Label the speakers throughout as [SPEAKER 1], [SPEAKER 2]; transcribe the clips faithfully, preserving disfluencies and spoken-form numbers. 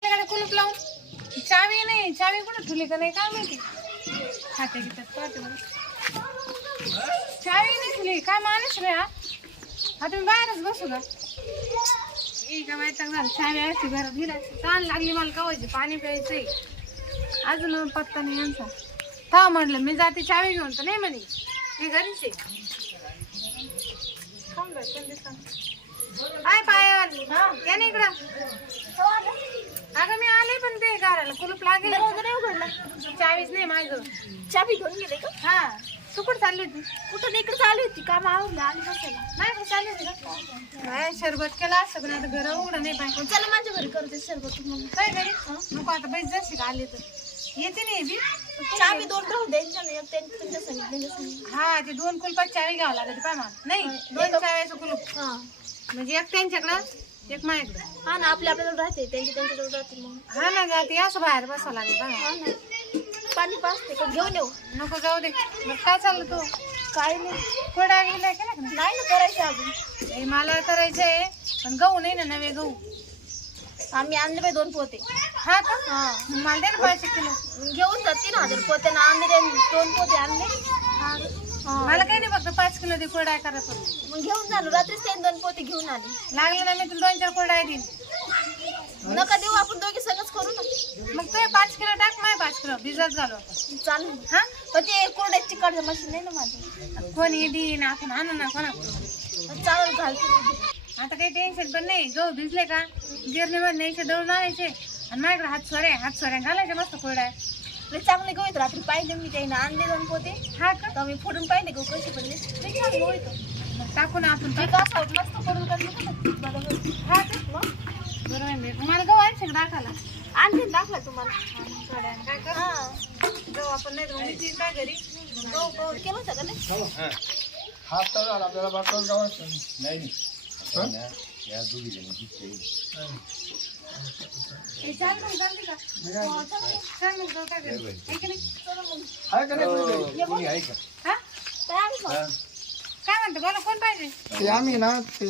[SPEAKER 1] त्याच्याकडे कुलूप लावून चावी नाही, चावी कुठं ठेवली का नाही काय माहिती. खाते घेतात पाहते बरं. चावी नाही ठेवली काय माणूस रे हा. आता मी बाहेरच बसू का का माहिती झालं. चावी असते घरात गेला ताण लागली मला कवायची पाणी प्यायचंय अजून पत्ता नाही यांचा. था म्हटलं मी जाते चावी घेऊन तर नाही म्हणे मी घरीच आहे. काय पायल या ना इकडं. अगं मी आले पण ते घराला कुलूप लागेल उघडलं चावीच नाही माझं.
[SPEAKER 2] चावी घेऊन गेले का?
[SPEAKER 1] हा तू कुठं चालली होती?
[SPEAKER 2] कुठं इकडे चालू होती काम आवडलं आली बसायला.
[SPEAKER 1] नाही कुठं चालली होती का काय शरबत केला असं पण आता घर उघडं नाही पाहिजे.
[SPEAKER 2] चला माझ्या घरी करते सरबत मग.
[SPEAKER 1] काय घरी नको आता बैस जशी का आले तर येते नाही बी.
[SPEAKER 2] चावी दोन राहू द्यायच्या नाही त्यांच्या संग त्यांच्या संग.
[SPEAKER 1] हा ते दोन कुलपात चावी घ्यावं लागते पाय मला. नाही दोन चाव्याचं कुलूप
[SPEAKER 2] हा
[SPEAKER 1] म्हणजे एक त्यांच्याकडं एक माझ्याकडं.
[SPEAKER 2] हा ना आपल्या आपल्याला राहते त्यांची त्यांच्याजवळ राहते मग.
[SPEAKER 1] हा ना जाते असं बाहेर बसावं लागेल बघा.
[SPEAKER 2] हा ना पाणी पाजते का घेऊन येऊ?
[SPEAKER 1] नको जाऊ दे. मग काय चाललं तू?
[SPEAKER 2] काय नाही
[SPEAKER 1] कोरडा गेला केला का
[SPEAKER 2] नाही ना करायचं अजून.
[SPEAKER 1] नाही मला करायचंय पण गहू नाही ना नवे गहू.
[SPEAKER 2] आम्ही आणले बाई दोन पोते.
[SPEAKER 1] हा का
[SPEAKER 2] हा
[SPEAKER 1] मला दे ना पाचशे किलो.
[SPEAKER 2] घेऊन जा तीन हजार पोते ना आणले दोन पोते आणले.
[SPEAKER 1] मला काही नाही फक्त पाच किलो दे कोरडा करा पण.
[SPEAKER 2] मग घेऊन झालो रात्रीच त्यांनी दोन पोते घेऊन आले.
[SPEAKER 1] लागले ना मी तुला दोन चार कोरडा देईन.
[SPEAKER 2] नका देऊ आपण दोघे सगळंच करू ना.
[SPEAKER 1] मग ते पाच किलो टाक माय पाच किलो भिजत घालू आपण.
[SPEAKER 2] चालेल
[SPEAKER 1] हा
[SPEAKER 2] पण ते कोरड्याची काढलं मशीन नाही ना माझं.
[SPEAKER 1] कोणी देईन आपण आणू ना कोणा.
[SPEAKER 2] चालेल घालते.
[SPEAKER 1] आता काही टेन्शन पण नाही. गहू भिजले का गिरणीवर न्यायचे दळून आणायचे आणि माझ्याकडे हात सोऱ्या हात सोऱ्या घालायचे मस्त कोरड्या.
[SPEAKER 2] चांगले गहू आहेत रात्री पाहिले मी त्याने आणले दोन पोते.
[SPEAKER 1] हा का
[SPEAKER 2] तर मी फोडून पाहिले गहू कसे पडले ते छान गहू येतो.
[SPEAKER 1] मग टाकू ना आपण.
[SPEAKER 2] ते कसं मस्त करून काढलं बरोबर.
[SPEAKER 1] हा का
[SPEAKER 2] मग
[SPEAKER 1] बरोबर आहे. मला गहू आणशे टाकायला
[SPEAKER 2] आणते टाकला तुम्हाला.
[SPEAKER 1] काय कर
[SPEAKER 2] हा
[SPEAKER 1] गहू आपण नाही तर उडीद काय घरी
[SPEAKER 2] गहू गहू केलं होतं का नाही?
[SPEAKER 3] हात तर झाला आपल्याला बाटलं गावात
[SPEAKER 4] नाही या दोघी जणी
[SPEAKER 1] हे चाल मग चालते का चाल मग जाऊ काय घरी आहे की नाही.
[SPEAKER 3] आहे का नाही पैसे?
[SPEAKER 4] कोणी आहे का?
[SPEAKER 1] हा
[SPEAKER 2] काय आणलं मग?
[SPEAKER 1] काय म्हणतो बोला कोण पाहिजे.
[SPEAKER 3] ते आम्ही ना ते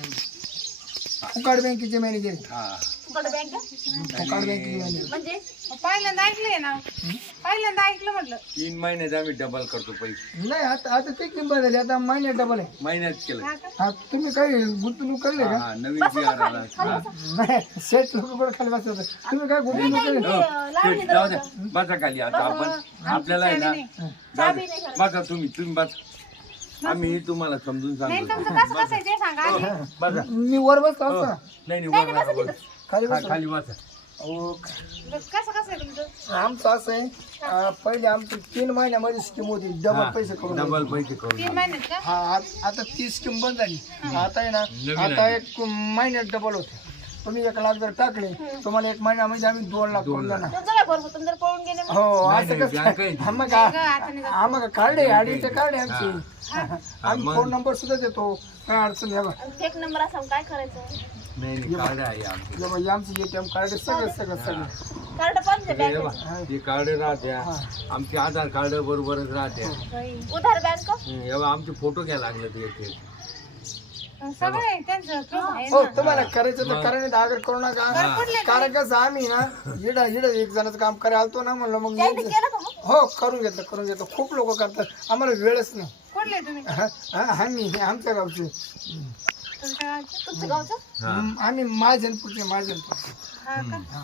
[SPEAKER 3] फुकाड बँकेचे मॅनेजर.
[SPEAKER 4] हा
[SPEAKER 2] फुकट बँक
[SPEAKER 3] फुकाड बँकेचे मॅनेजर
[SPEAKER 2] म्हणजे
[SPEAKER 1] पहिल्यांदा ऐकलंय ना पहिल्यांदा ऐकलं म्हटलं.
[SPEAKER 4] तीन महिन्यात आम्ही डबल करतो पैसे.
[SPEAKER 3] नाही आता आता ते किंमत झाली आता महिन्यात डबल आहे.
[SPEAKER 4] महिन्यात केलं
[SPEAKER 1] हा का
[SPEAKER 3] हा तुम्ही काही गुंतवणूक करले का?
[SPEAKER 4] हा नवीन बिहार आला हा.
[SPEAKER 3] नाही शेत लोक पण खाली बसत होते. तुम्ही काय गुंतवणूक केली?
[SPEAKER 4] हो, ते जाऊ द्या बसा खाली आता आपण आपल्याला आहे ना जाऊ द्या. बसा तुम्ही तुम्ही बसा आम्ही तुम्हाला समजून
[SPEAKER 1] नाही
[SPEAKER 4] सांगतो.
[SPEAKER 1] तुमचं कसं कसं आहे ते सांगा आधी.
[SPEAKER 4] बसा
[SPEAKER 3] मी वर बसलो
[SPEAKER 4] हो.
[SPEAKER 3] असतो ना.
[SPEAKER 4] नाही नाही वर बसा, वर.
[SPEAKER 3] खाली
[SPEAKER 4] हा,
[SPEAKER 3] बसलो.
[SPEAKER 4] खाली बसा.
[SPEAKER 3] अहो,
[SPEAKER 1] कसं कसं आहे तुमचं.
[SPEAKER 3] आमचं असं आहे अं, पहिले आमची तीन महिन्यामध्ये स्कीम होती डबल
[SPEAKER 4] हा,
[SPEAKER 3] पैसे करून
[SPEAKER 4] डबल पैसे करून
[SPEAKER 1] तीन महिन्यात का
[SPEAKER 3] हा आत- आता ती स्कीम बंद झाली. आता आहे ना
[SPEAKER 4] नवीन
[SPEAKER 3] आता
[SPEAKER 4] आली.
[SPEAKER 3] एक महिन्यात डबल होते. तुम्ही एक लाख जर टाकले तुम्हाला एक महिन्यामध्ये आम्ही दोन लाख करून देणार.
[SPEAKER 2] तुमचं काय बरोबर तुम्ही जर पळून गेले मग?
[SPEAKER 3] हो
[SPEAKER 4] नाही,
[SPEAKER 3] असं
[SPEAKER 4] नाही, बँक आहे
[SPEAKER 3] कसं
[SPEAKER 4] ती.
[SPEAKER 3] आम्हाला
[SPEAKER 1] ग, आता नाही जात.
[SPEAKER 3] आम्हाला कार्ड आहे आडीचे कार्ड आहे आमची. आम्ही
[SPEAKER 4] मग.
[SPEAKER 3] फोन नंबर सुद्धा देतो काय अडचण नाही बा.
[SPEAKER 2] आणि फेक नंबर असा काय करायचं?
[SPEAKER 4] नाही नाही कार्ड आहे आमचे.
[SPEAKER 3] हे बघ, आमची एटीएम कार्ड सगळं सगळं सगळं
[SPEAKER 2] कार्ड पण दे
[SPEAKER 4] हे
[SPEAKER 2] बँक.
[SPEAKER 4] बघा, ते कार्ड राहते आमचे आधार कार्ड बरोबरच राहते.
[SPEAKER 2] उधार बँक
[SPEAKER 4] हं, हे बघा, आमचे फोटो घ्यायला लागले ते एक एक.
[SPEAKER 1] सगळं आहे त्यांचं proof आहे
[SPEAKER 3] हो
[SPEAKER 1] ना.
[SPEAKER 3] तुम्हाला करायचं तर करा नाही तर आग्रह करू नका. कारण कसं आम्ही ना इड इड एक जणांचं काम करायला आलतो ना म्हणलं मग
[SPEAKER 2] त्यांनी केलं का मग?
[SPEAKER 3] हो करून घेतलं करून घेतलं खूप लोक करतात आम्हाला वेळच नाही.
[SPEAKER 1] कुठले तुम्ही
[SPEAKER 3] हा, हा, आम्ही आमच्या गावचे
[SPEAKER 1] तुमच्या गावचे?
[SPEAKER 2] तुमचं गावचं?
[SPEAKER 4] हा.
[SPEAKER 3] आम्ही महाजनपूरचे महाजनपूरचे
[SPEAKER 1] हा का
[SPEAKER 3] हा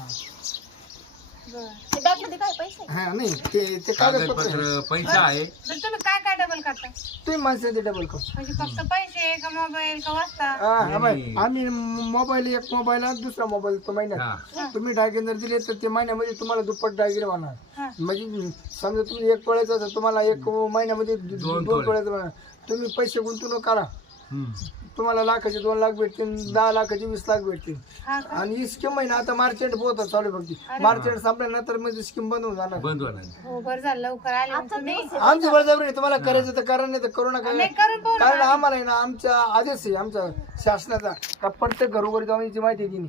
[SPEAKER 1] बरं.
[SPEAKER 2] ते बँक मध्ये काय पैसे?
[SPEAKER 3] हा नाही ते ते कागदपत्र
[SPEAKER 4] कागदपत्र पैसा आहे
[SPEAKER 1] बरं तुम्ही काय काय डबल करता
[SPEAKER 3] तुम्ही माणसाचे डबल करू.
[SPEAKER 1] म्हणजे फक्त पैसे का मोबाईल का वाजता.
[SPEAKER 3] हा, हा बाई,
[SPEAKER 4] नाही.
[SPEAKER 3] आम्ही मोबाईल एक मोबाईल आणि दुसरा मोबाईल तो महिन्यात
[SPEAKER 4] हा
[SPEAKER 3] तुम्ही डायगेन जर दिले तर ते महिन्यामध्ये तुम्हाला दुप्पट डायगेन होणार.
[SPEAKER 1] हा
[SPEAKER 3] म्हणजे समजा तुम्ही एक तोळ्याचं असेल तुम्हाला एक महिन्यामध्ये दो-
[SPEAKER 4] दोन
[SPEAKER 3] दोन
[SPEAKER 4] तोळे.
[SPEAKER 3] तोळ्याचं होणार. तुम्ही पैसे गुंतवणूक करा
[SPEAKER 4] हं.
[SPEAKER 3] तुम्हाला लाखाचे दोन लाख भेटतील दहा लाखाचे वीस लाख भेटतील.
[SPEAKER 1] हा का
[SPEAKER 3] आणि ही स्कीम आहे ना आता मार्च एंड पोहोचत चालू आहे फक्त मार्च एंड संपल्यानंतर म्हणजे स्कीम बंद होऊन जाणार.
[SPEAKER 4] बंद होणार.
[SPEAKER 1] हो बरं झालं लवकर आले मग तुम्ही.
[SPEAKER 3] आमची बळजबरी आहे, तुम्हाला करायचं तर करा नाही तर करू नका.
[SPEAKER 1] नाही करून पाहू
[SPEAKER 3] कारण आम्हाला आहे ना आमचा आदेश आहे आमचा शासनाचा का प्रत्येक घरोघरी जाऊन याची माहिती दिली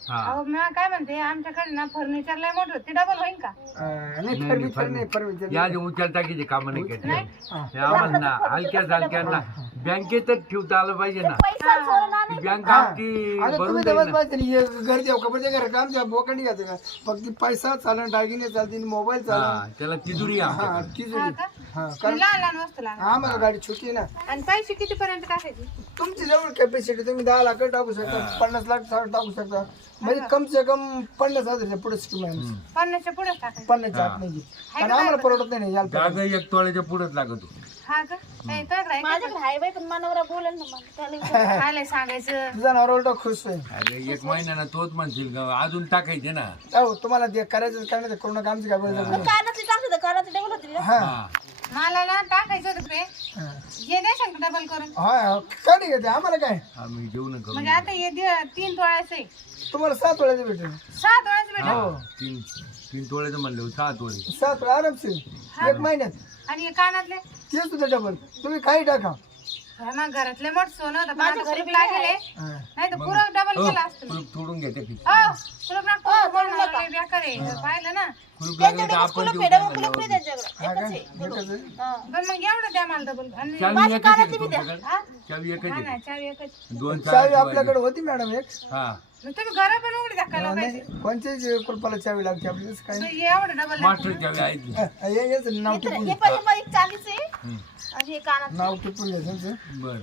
[SPEAKER 4] हा
[SPEAKER 1] अहो मी काय म्हणते आमच्याकडे ना फर्निचर लय मोठं ते डबल होईल का
[SPEAKER 3] अं, नाही फर्निचर नाही फर्निचर
[SPEAKER 4] या जे उचल टाकीचे काम नाही करते
[SPEAKER 1] नाही
[SPEAKER 4] हे आम्हाला ना हलक्या हलक्यांना बँकेतच ठेवता आलं पाहिजे ना
[SPEAKER 2] पैसा सोडून आणा.
[SPEAKER 4] ती बँक
[SPEAKER 3] हा.
[SPEAKER 4] आमची
[SPEAKER 3] अगं
[SPEAKER 4] भरून
[SPEAKER 3] तुम्ही
[SPEAKER 4] देईल
[SPEAKER 3] तेव्हाच
[SPEAKER 4] ना.
[SPEAKER 3] पाहिजे नाही हे घर देऊ कपडे घर काम त्या बोकंडी घ्यायचं का फक्त पैसा चालन दागिने चालतील मोबाईल चालन
[SPEAKER 4] हा त्याला तिजुरी आहे
[SPEAKER 3] हा
[SPEAKER 4] आमच्याकडे.
[SPEAKER 3] तिजोरी
[SPEAKER 1] हा का?
[SPEAKER 3] हा
[SPEAKER 1] आणि
[SPEAKER 3] कारण
[SPEAKER 1] लहान लहान वस्तू लागतात
[SPEAKER 3] आम्हाला गाडी छोटी आहे ना
[SPEAKER 1] आणि पैसे किती पर्यंत टाकायचे
[SPEAKER 3] तुमची जवळ कॅपॅसिटी तुम्ही दहा लाख टाकू शकता पन्नास लाख टाकू शकता म्हणजे कम से कम पन्नास हजारच्या पुढे स्कीम आहे
[SPEAKER 1] पन्नासच्या पुढेच टाकायचे
[SPEAKER 3] पन्नासच्या आत नाही आणि आम्हाला परवडत नाही याला
[SPEAKER 4] जागा एक तोळ्याच्या पुढेच लागतो
[SPEAKER 1] हा का नाही तर काय
[SPEAKER 2] माझ्याकडे हाय बाई पण मनावर बोलेल ना मला त्याला विचार.
[SPEAKER 1] आलंय सांगायचं
[SPEAKER 3] तुझा नवरा खुश आहे
[SPEAKER 4] अरे एक महिन्यानं तोच म्हणशील का अजून टाकायचे ना
[SPEAKER 3] अहो तुम्हाला ते करायचं करण्याचं करू नका आमची काय बोलायचं
[SPEAKER 2] मग कानातली टाकलं तर कानातली डबल होतील ना.
[SPEAKER 3] हा
[SPEAKER 4] हा
[SPEAKER 1] मला ना टाकायचं होतं पे
[SPEAKER 3] हा.
[SPEAKER 1] हे द्या सांगतो डबल करून
[SPEAKER 3] हा का नाही घेते आम्हाला काय
[SPEAKER 4] आम्ही जेवण करू
[SPEAKER 1] म्हणजे आता हे दे- तीन तोळ्याचं आहे
[SPEAKER 3] तुम्हाला सात वेळाचे भेटेल
[SPEAKER 1] सहा तोळ्याचं भेटेल
[SPEAKER 3] हो
[SPEAKER 4] तीन तीन तोळ्याचं म्हणलं सहा तोळे
[SPEAKER 3] सात वेळा आरामशीर एक महिन्यात
[SPEAKER 1] आणि हे कानातले
[SPEAKER 3] ते सुद्धा डबल तुम्ही काही टाका
[SPEAKER 1] हा, मग घरातले मोठ सोनं होतं पण आता कुलूप लागेले
[SPEAKER 3] हा.
[SPEAKER 1] नाही तर पुरं डबल केलं असतं मी.
[SPEAKER 4] कुलूप तोडून घेते की
[SPEAKER 1] हो कुलूप ना बेकार आहे पाहिलं ना
[SPEAKER 4] कुलूप लागलं तर आपण
[SPEAKER 2] कुलूप
[SPEAKER 4] देऊ
[SPEAKER 2] आहे, डबल कुलूप नाही
[SPEAKER 4] म्हणल्यावर.
[SPEAKER 2] त्यांच्याकडे.
[SPEAKER 3] हा
[SPEAKER 2] एकच
[SPEAKER 3] का?
[SPEAKER 2] आहे.
[SPEAKER 3] एकच आहे?
[SPEAKER 2] हा.
[SPEAKER 1] पण मग एवढं द्या मला डबल आणि
[SPEAKER 4] चावी एकच आहे
[SPEAKER 2] कानातली बी द्या.
[SPEAKER 4] तुमच्याकडे?
[SPEAKER 1] हा?
[SPEAKER 4] चावी एकच
[SPEAKER 1] हा
[SPEAKER 4] आहे
[SPEAKER 1] ना चावी एकच
[SPEAKER 4] दोन
[SPEAKER 3] चावी
[SPEAKER 4] चावी
[SPEAKER 3] आपल्याकडे होती मॅडम एक
[SPEAKER 4] हा
[SPEAKER 1] मग तुम्ही घर पण उघडी दाखवा लोकांची
[SPEAKER 3] नाही कोणत्याच कुलपाला चावी लागते आपल्याला काय
[SPEAKER 1] हे एवढं डबल
[SPEAKER 4] मास्टर चावी आहे ती.
[SPEAKER 3] हा, हे याचं नाव
[SPEAKER 2] हे तर-
[SPEAKER 3] टिपून
[SPEAKER 2] हे पण हे पण एक चालीचं आहे
[SPEAKER 4] हम्म.
[SPEAKER 2] आणि हे कानात
[SPEAKER 3] नाव टिपून घ्यायचं त्यांचं.
[SPEAKER 4] बर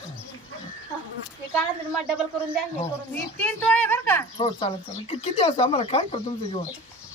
[SPEAKER 2] हे कानातले मला डबल करून द्या हे करून द्या
[SPEAKER 1] ही तीन तोळे बरं का
[SPEAKER 3] हो चालेल चालेल कि- किती असतं आम्हाला काय करतो तुमचं जीवन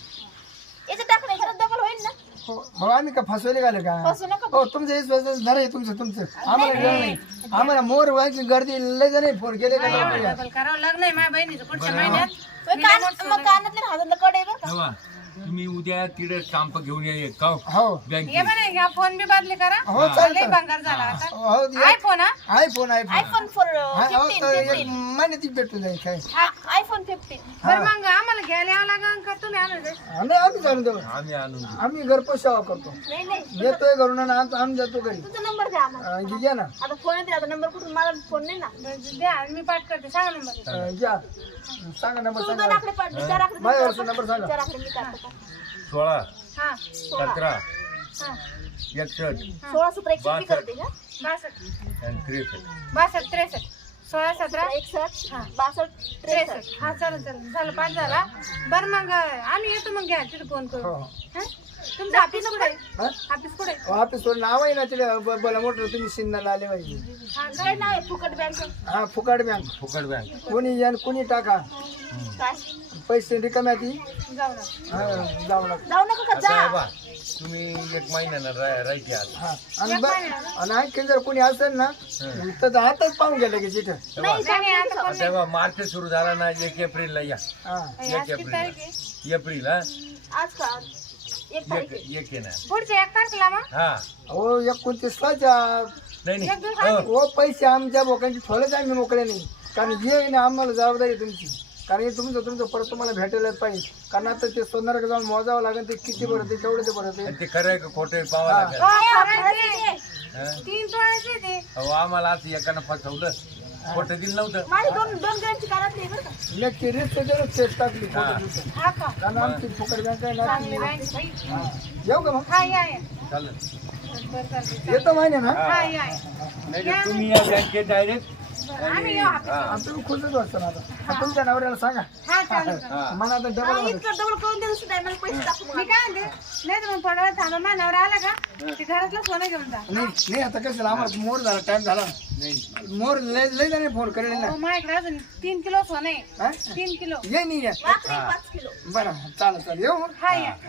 [SPEAKER 2] याचं टाकलं याच्यात डबल होईल ना
[SPEAKER 3] हो मग आम्ही का फसवले गाले का
[SPEAKER 2] फसू नका
[SPEAKER 3] हो तुमचं हे स्वतः घर आहे तुमचं तुमचं आम्हाला वेळ नाही आम्हाला मोर व्हायची गर्दी लय जण फोन केले का
[SPEAKER 1] एवढं डबल करावं लग्न आहे माझ्या बहिणीचं पुढच्या महिन्यात
[SPEAKER 2] मग कानात मग कानातले हातातलं कडे आहे बरं का
[SPEAKER 4] तेव्हा तुम्ही उद्या तिकडे स्टाम्प घेऊन या एक का
[SPEAKER 3] हो
[SPEAKER 4] बँकेत
[SPEAKER 1] हे म्हणे घ्या फोन बी बदली करा
[SPEAKER 3] हो
[SPEAKER 1] लय
[SPEAKER 3] चालतं
[SPEAKER 1] भंगार झाला आता
[SPEAKER 3] हो
[SPEAKER 1] आयफोन हा
[SPEAKER 3] आयफोन आयफोन
[SPEAKER 2] आयफोन फोर
[SPEAKER 3] हा, हो,
[SPEAKER 2] फिफ्टीन
[SPEAKER 3] तर एक
[SPEAKER 2] फिफ्टीन
[SPEAKER 3] महिन्यात भेटून जाईल काय
[SPEAKER 2] आयफोन फिफ्टीन
[SPEAKER 1] बरं मग आम्हाला घ्यायला यावं लागेल का तुम्ही आणून द्या?
[SPEAKER 3] हा, नाही आम्ही जाणून देऊ
[SPEAKER 4] आम्ही आणून देऊ.
[SPEAKER 3] आम्ही घरपोच सेवा करतो
[SPEAKER 2] नाही नाही
[SPEAKER 3] येतोय घरून आणि आम- आम्ही जातो घरी
[SPEAKER 2] तुमचा नंबर द्या आम्हाला
[SPEAKER 3] अं, घ्या ना
[SPEAKER 2] आता फोन येते आता नंबर कुठून मला फोन नाही ना
[SPEAKER 1] बरं, द्या मी पाठ करते सांगा नंबर
[SPEAKER 3] अं, घ्या सांगा नंबर
[SPEAKER 2] तू
[SPEAKER 3] सांगा
[SPEAKER 2] दोन आकडे पाठ चार आकडे
[SPEAKER 3] माझ्यावरचा नंबर सांगा
[SPEAKER 2] चार आकडे मी टाकतो
[SPEAKER 4] सोळा
[SPEAKER 1] हा
[SPEAKER 4] सतरा
[SPEAKER 1] हा
[SPEAKER 4] एकसष्ट
[SPEAKER 2] सोळा सतरा एकशे मी करते का
[SPEAKER 1] बासष्ट
[SPEAKER 4] आणि त्रेसष्ट
[SPEAKER 1] बासष्ट त्रेसष्ट सोळा सतरा
[SPEAKER 2] एकसष्ट
[SPEAKER 1] हा.
[SPEAKER 2] बासष्ट त्रेसष्ट
[SPEAKER 1] त्रेसष्ट हा चालेल चालेल झालं पाच झाला बरं मग आम्ही येतो मग घ्या तिथे फोन करू
[SPEAKER 3] हो
[SPEAKER 1] हं? तुमचं ऑफिस कुठे आहे?
[SPEAKER 3] हा?
[SPEAKER 1] ऑफिस कुठे आहे?
[SPEAKER 3] ऑफिस वर नाव आहे ना तिला ब- बोला मोठं तुम्ही सिन्नाला आले पाहिजे
[SPEAKER 1] हा
[SPEAKER 2] काय नाव आहे फुकट बँक
[SPEAKER 3] हा फुकाड बँक
[SPEAKER 4] फुकट बँक
[SPEAKER 3] कोणी या कोणी टाका
[SPEAKER 2] काय
[SPEAKER 3] पैसे रिकाम्या ती
[SPEAKER 1] जाऊ ना
[SPEAKER 3] हा, जाऊ नका
[SPEAKER 2] जाऊ नका का
[SPEAKER 4] आता
[SPEAKER 2] जा
[SPEAKER 4] आहे बा तुम्ही एक महिन्यानं रा- राहायचे आज
[SPEAKER 3] हा आणि ब- आणि आणखी जर कोणी असेल ना तर हातच पाहून गेलं की तिथं
[SPEAKER 2] नाही
[SPEAKER 1] नाही, नाही, आता कोण
[SPEAKER 4] आता बा मार्च सुरू झाला ना एक एप्रिलला या
[SPEAKER 3] हा
[SPEAKER 1] नाही. आज किती तारीख आहे
[SPEAKER 4] एप्रिल हा
[SPEAKER 2] आज का एक तारीख
[SPEAKER 4] एक एक आहे ना
[SPEAKER 1] पुढच्या एक तारखेला मग
[SPEAKER 4] हा
[SPEAKER 3] हो एकोणतीसला जा
[SPEAKER 4] नाही
[SPEAKER 1] एक दिवस
[SPEAKER 4] नाही हो.
[SPEAKER 3] हो पैसे आमच्या बोकांची थोडंच आम्ही मोकळे नाही कारण हे ना आम्हाला जबाबदारी आहे तुमची कारण हे तुमचं तुमचं परत तुम्हाला भेटायलाच पाहिजे कारण आता ते सोनार जाऊन मोजावं लागेल ते किती भरत आहे केवढं ते भरत आहे
[SPEAKER 4] आणि ते खरं आहे का खोटं आहे पाहावं
[SPEAKER 3] हा.
[SPEAKER 4] लागेल
[SPEAKER 1] हो,
[SPEAKER 2] आहे,
[SPEAKER 1] खरं
[SPEAKER 2] खरंच
[SPEAKER 1] आहे
[SPEAKER 2] आहे.
[SPEAKER 1] ते.
[SPEAKER 4] हा?
[SPEAKER 1] तीन तोळ्याचे ते
[SPEAKER 4] अहो आम्हाला असं एकानं फसवलं खोटं दिलं नव्हतं
[SPEAKER 2] माझे दोन दोन ग्रॅमची कानातली आहे बरं का
[SPEAKER 3] नक्की रिक्त जरूर चेक टाकली
[SPEAKER 4] हा.
[SPEAKER 3] फोटो दिवसात.
[SPEAKER 1] हा का
[SPEAKER 3] कारण आमची फुकट बँक आहे ना
[SPEAKER 1] चांगली बँक बाई.
[SPEAKER 3] हा. येऊ का मग
[SPEAKER 1] हा या या
[SPEAKER 4] चालेल
[SPEAKER 1] बरं चालतंय.
[SPEAKER 3] येतो माहिती ना
[SPEAKER 1] हा या या.
[SPEAKER 4] नाही तर तुम्ही या बँकेत डायरेक्ट
[SPEAKER 1] बरं, आम्ही येऊ ऑफिस.
[SPEAKER 3] आमचं खुशच वाटतं ना आता हा, तुमच्या नवऱ्याला सांगा
[SPEAKER 1] हा चालेल चालेल.
[SPEAKER 4] हा
[SPEAKER 3] मला आता
[SPEAKER 2] हा,
[SPEAKER 3] डबल
[SPEAKER 2] इतकं डबल करून दे दुसऱ्या टायमाला पैसे टाकू मग
[SPEAKER 1] मी काय म्हणते नाही तर मग थोडा वेळ थांबा माझ्या नवरा आला का ते घरातलं सोनं घेऊन जा
[SPEAKER 3] नाही नाही आता कसं आम्हाला मोर झाला टाइम झाला
[SPEAKER 4] नाही
[SPEAKER 3] मोर लय लय जण फोन करेल ना
[SPEAKER 1] हो, माझ्याकडे अजून तीन किलो सोनं आहे
[SPEAKER 3] हा?
[SPEAKER 1] तीन किलो
[SPEAKER 3] ये नाही या
[SPEAKER 2] वाकडी पाच किलो
[SPEAKER 3] बरं चालेल चालेल येऊ मग
[SPEAKER 1] हा या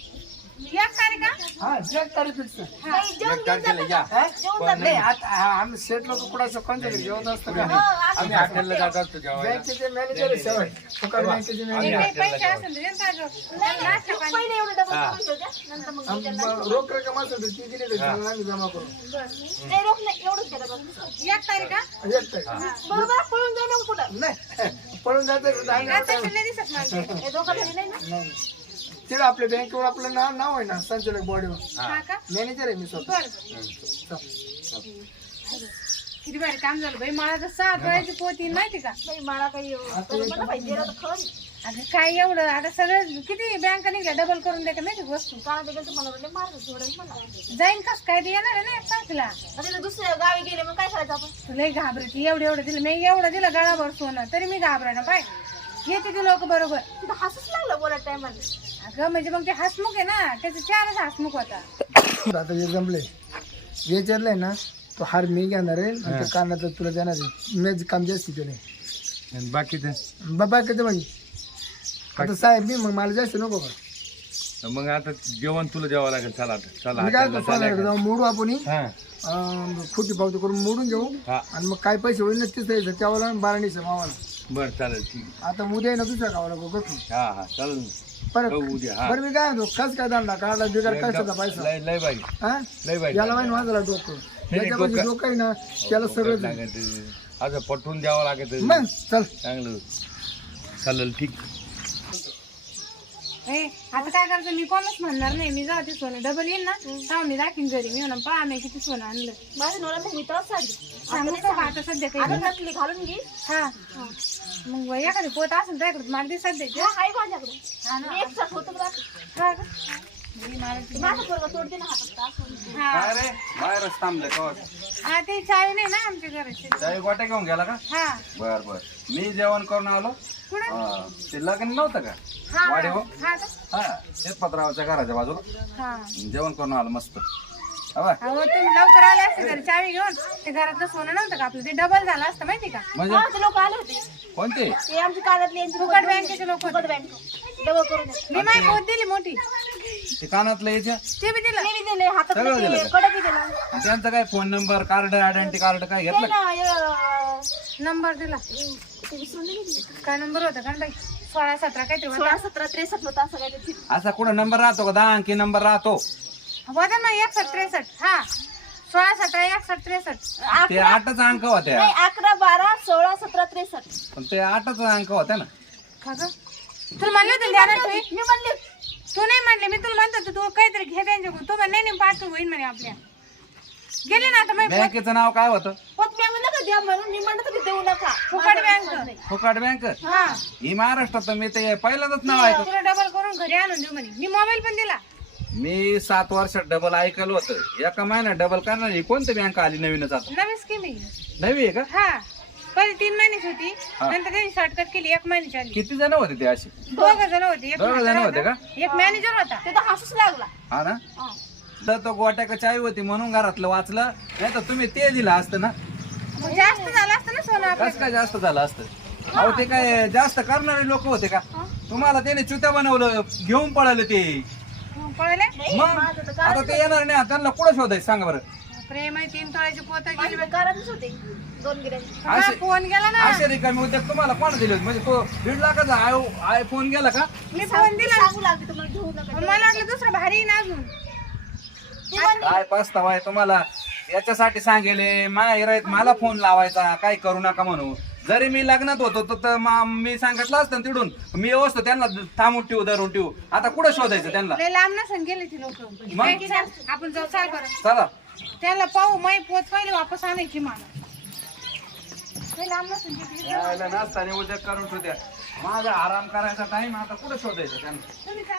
[SPEAKER 1] एक तारीख हा?
[SPEAKER 3] हा एक तारीख फिक्स
[SPEAKER 2] काही जेवण
[SPEAKER 4] एक
[SPEAKER 2] घेऊन
[SPEAKER 4] तारखेला
[SPEAKER 2] जाता
[SPEAKER 4] या
[SPEAKER 2] का? जेवण जाता
[SPEAKER 3] नाही आता हा, आम्ही सेट लोक कुणाचं कोणत्या तरी जेवत असतो का
[SPEAKER 2] हो, आम्ही
[SPEAKER 4] आम्ही हॉटेलला जात असतो जेवायला
[SPEAKER 3] बँकेचे मॅनेजर आहे शेवट फुकट बँकेचे
[SPEAKER 1] एक
[SPEAKER 3] मॅनेजर
[SPEAKER 1] काही पैसे असेल तर देऊन टाका.
[SPEAKER 2] नाही,
[SPEAKER 1] नाश्ता
[SPEAKER 2] नाही,
[SPEAKER 1] पाणी.
[SPEAKER 2] पहिले एवढं डबल करून ठेव द्या. नंतर मग मी त्यांना-
[SPEAKER 3] रोख रक्कम असेल तर ती दिली तर आम्ही जमा करू
[SPEAKER 2] नाही, रोख नाही, एवढंच द्या डबल.
[SPEAKER 1] एक तारीख हा?
[SPEAKER 3] एक तारीख
[SPEAKER 2] बरोबर पळून जाऊ नको कुठं
[SPEAKER 3] नाही पळून जायचं
[SPEAKER 1] काय तसं नाही दिसत मला ते.
[SPEAKER 2] हे धोका धरी नाही ना
[SPEAKER 3] नाही तिला आपल्या बँकेवर आपलं नाव नाव आहे ना संचालक बॉडीवर
[SPEAKER 1] हा का
[SPEAKER 3] मॅनेजर आहे मी स्वतः
[SPEAKER 1] बरं
[SPEAKER 3] चल.
[SPEAKER 1] किती भारी काम झालं बाई. मला तर सहा तोळ्याची पोती माहिती का.
[SPEAKER 2] नाही मला काही करून मला पाहिजे दिलं तर खरं
[SPEAKER 1] अगं काय एवढं आता सगळं किती बँका निघल्या डबल करून देते माहिती का वस्तू.
[SPEAKER 2] का गेलं तर मला म्हणले मार्ग सोडेल मला
[SPEAKER 1] जाईन कस काय ते येणार आहे ना एक तारखेला.
[SPEAKER 2] आता दुसऱ्या गावी गेले मग काय करायचं आपण.
[SPEAKER 1] तुला घाबरती एवढं एवढं दिलं मी एवढं दिलं गळाभर सोनं तरी मी घाबरा ना पाय. येते ते लोक बरोबर.
[SPEAKER 2] तिथं हसूच लागलं बोलत टायमाला.
[SPEAKER 1] अगं म्हणजे मग ते हसमुख आहे ना त्याचं चारच हसमुख होता.
[SPEAKER 3] आता हे जमले याच्यातलंय ना तो हार मी घेणार आहे आणि ते कानाचं तुला देणार आहे. मी काम जास्त केलंय.
[SPEAKER 4] आणि बाकीचं
[SPEAKER 3] बाबा किती बाई आता साहेब मी मग मला जास्त नको का.
[SPEAKER 4] मग आता जेवण तुला जेवावं लागेल. चला आता चला
[SPEAKER 3] मी काय
[SPEAKER 4] हॉटेलला
[SPEAKER 3] करतो सोन्याकडे जाऊन मोडू आपण ही.
[SPEAKER 4] हा
[SPEAKER 3] अं, खोटी पावती करून मोडून घेऊ
[SPEAKER 4] हा
[SPEAKER 3] आणि मग काय पैसे होईल ना तीच द्यायचं त्यावाला बाराणीचं मावाला.
[SPEAKER 4] बरं चालेल ठीक आहे.
[SPEAKER 3] आता उद्या आहे ना दुसऱ्या गावाला बघू
[SPEAKER 4] हा हा चालेल
[SPEAKER 3] परत
[SPEAKER 4] हो, उद्या हा
[SPEAKER 3] बरं मी काय म्हणतो कस काय दांडा काढला बिगार काय सगळा पैसा
[SPEAKER 4] लय लय बाई
[SPEAKER 3] हा
[SPEAKER 4] लय बाई
[SPEAKER 3] याला माहिती माझा डोकं याच्यामध्ये
[SPEAKER 4] डोकं-
[SPEAKER 3] डोकं आहे ना त्याला सगळं
[SPEAKER 4] लागत असं पटवून द्यावं लागत
[SPEAKER 3] मग चल
[SPEAKER 4] चांगलं चालेल ठीक.
[SPEAKER 1] ए आता काय करायचं मी कोणच म्हणणार नाही. मी जाऊ ते सोनं डबल येईल ना तेव्हा मी दाखीन घरी. मी म्हणा पहा मी किती सोनं आणलं.
[SPEAKER 2] माझ्या नवरा मी तर साडी
[SPEAKER 1] सांगू का आता सध्या
[SPEAKER 2] आता
[SPEAKER 1] काही.
[SPEAKER 2] नकली घालून घे.
[SPEAKER 1] हा मग एखादी पोत असेल त्याकडे मला ते सध्या.
[SPEAKER 2] हा आहे माझ्याकडे.
[SPEAKER 1] हा ना.
[SPEAKER 2] मी एक साथ होतं बघा.
[SPEAKER 1] काय गं? मी मला ते-
[SPEAKER 2] माझा पोरगा तोडते ना हातात असं.
[SPEAKER 1] हा
[SPEAKER 4] अरे बाहेरच थांबले कवा
[SPEAKER 1] हा, ते चावी नाही ना आमच्या घराची.
[SPEAKER 4] चावी गोट्या घेऊन गेला का.
[SPEAKER 1] हा
[SPEAKER 4] बर बर मी जेवण करून आलो.
[SPEAKER 1] कुठे.
[SPEAKER 4] हा, ते लग्न नव्हतं का
[SPEAKER 1] हा
[SPEAKER 4] वाडेवर
[SPEAKER 1] हा का?
[SPEAKER 4] हा तेच पत्रावरच्या घराच्या बाजूला
[SPEAKER 1] हा
[SPEAKER 4] जेवण करून आलं मस्त. हवा
[SPEAKER 1] अहो तुम्ही लवकर आले असते घरी चावी घेऊन. ते घरातलं सोनं नव्हतं का आपलं ते डबल झालं असतं माहिती का.
[SPEAKER 4] म्हणजे
[SPEAKER 2] हा ते लोक आले होते.
[SPEAKER 4] कोणते
[SPEAKER 2] ते आमची कानातली यांची
[SPEAKER 1] फुकट बँकेचे लोक
[SPEAKER 2] फुकट बँक डबल करून देते.
[SPEAKER 1] मी माहिती पोत दिली मोठी
[SPEAKER 4] ते कानातलं याच्या
[SPEAKER 1] ते बी दिलं.
[SPEAKER 2] ते बी दिले हातात
[SPEAKER 4] सगळं दिलं का?
[SPEAKER 2] कडक दिला.
[SPEAKER 4] आणि त्यांचं काय phone number card identity card काय
[SPEAKER 2] ते
[SPEAKER 4] घेतलं का?
[SPEAKER 2] ना अं,
[SPEAKER 1] नंबर दिला.
[SPEAKER 2] ते विसरून नाही गेली.
[SPEAKER 1] काय नंबर होता का बाई सोळा सतरा काहीतरी होता.
[SPEAKER 2] सोळा सतरा त्रेसष्ट होता असं काय ते.
[SPEAKER 4] असा कुठं नंबर राहतो का दहा अंकी नंबर राहतो.
[SPEAKER 1] होता ना एकसष्ट त्रेसष्ट. हा सोळा सतरा एकसष्ट त्रेसष्ट.
[SPEAKER 4] ते
[SPEAKER 2] अकरा
[SPEAKER 4] आठच अंक होत्या
[SPEAKER 2] नाही अकरा बारा सोळा सतरा त्रेसष्ट.
[SPEAKER 4] पण ते आठच अंक होत्या ना.
[SPEAKER 1] का ग तुला म्हणले होते ध्यानात ठेवी.
[SPEAKER 2] मी म्हणले
[SPEAKER 1] तू नाही म्हणले मी तुला म्हणतो तू काहीतरी घे त्यांच्याकडून. तू म्हणे नाही पाठवू होईन म्हणे आपल्या. गेले ना आता माहिती
[SPEAKER 4] बँकेचं नाव काय होतं.
[SPEAKER 2] पण मी म्हणलं का द्या म्हणून मी म्हणत होते देऊ नका.
[SPEAKER 1] फुकट बँक.
[SPEAKER 4] फुकाट बँक
[SPEAKER 1] हा
[SPEAKER 4] ही महाराष्ट्रात तर मी ते पहिल्यांदाच नाव ऐकलं.
[SPEAKER 1] तुला डबल करून घरी आणून देऊ म्हणे. मी मोबाईल पण दिला.
[SPEAKER 4] मी सात वर्षात डबल ऐकलं होतं. एका महिन्यात डबल करणार ही कोणती बँक आली नवीनच आता.
[SPEAKER 1] नवी स्कीम आहे.
[SPEAKER 4] नवी आहे का.
[SPEAKER 1] हा पहिले तीन महिन्याची होती
[SPEAKER 4] हा.
[SPEAKER 1] नंतर त्यांनी शॉर्टकट केली एक महिन्याची आली.
[SPEAKER 4] किती जण होते ते असे.
[SPEAKER 1] दोघ जण होते. एक
[SPEAKER 4] दोघं जण
[SPEAKER 1] म्हातारा
[SPEAKER 4] होते
[SPEAKER 1] होता, एक मॅनेजर होता.
[SPEAKER 2] ते तर हसूच लागला.
[SPEAKER 4] हा ना
[SPEAKER 2] हा.
[SPEAKER 4] तर तो गोट्याका चावी होती म्हणून घरातलं वाचलं. नाही तर तुम्ही ते दिलं असतं ना.
[SPEAKER 1] मग जास्त झालं असतं ना सोनं आपलं.
[SPEAKER 4] कसं काय जास्त झालं असतं. अहो ते काय जास्त करणारे लोक होते का. तुम्हाला त्याने चुत्या बनवलं घेऊन पळाले ते.
[SPEAKER 1] पळले
[SPEAKER 4] मग आता ते येणार नाही त्यांना कुठं शोधायचं सांगा बरं.
[SPEAKER 1] प्रेम आहे तीन तोळ्याची पोत
[SPEAKER 2] माझे
[SPEAKER 1] गेली.
[SPEAKER 2] कारणच होते दोन गिऱ्यांचे.
[SPEAKER 4] असे
[SPEAKER 1] फोन गेला ना.
[SPEAKER 4] असे रिकामी उद्योग तुम्हाला कोण दिले होते. म्हणजे तो दीड लाखाचा आय आय फोन गेला का.
[SPEAKER 1] मी फोन दिला.
[SPEAKER 2] सांगू लागते तुम्हाला घेऊ नका.
[SPEAKER 1] मला वाटलं दुसरं भारी आहे ना अजून.
[SPEAKER 2] ती म्हणली,
[SPEAKER 4] काय पस्तावा आहे तुम्हाला. याच्यासाठी सांगेले माहेरात मला फोन लावायचा काय करू नका म्हणून. जरी मी लग्नात होतो तर- तर मा- मी सांगितलं असतं ना तिडून मी व्यवस्थित त्यांना थांबून ठेवू धरून ठेवू. आता कुठं शोधायचं त्यांना.
[SPEAKER 1] लय लांब नसन गेले ती लोक. आपण जाऊ चाल बरं.
[SPEAKER 4] चला
[SPEAKER 1] त्याला पाहू मै पोत पहिले वापस आणायची मला. लय लांब नसन गेली.
[SPEAKER 4] यायला नसताना उद्या करून ठेवू द्या. माझा आराम करायचा टाइम आता कुठं शोधायचं त्यांना.
[SPEAKER 1] तुम्ही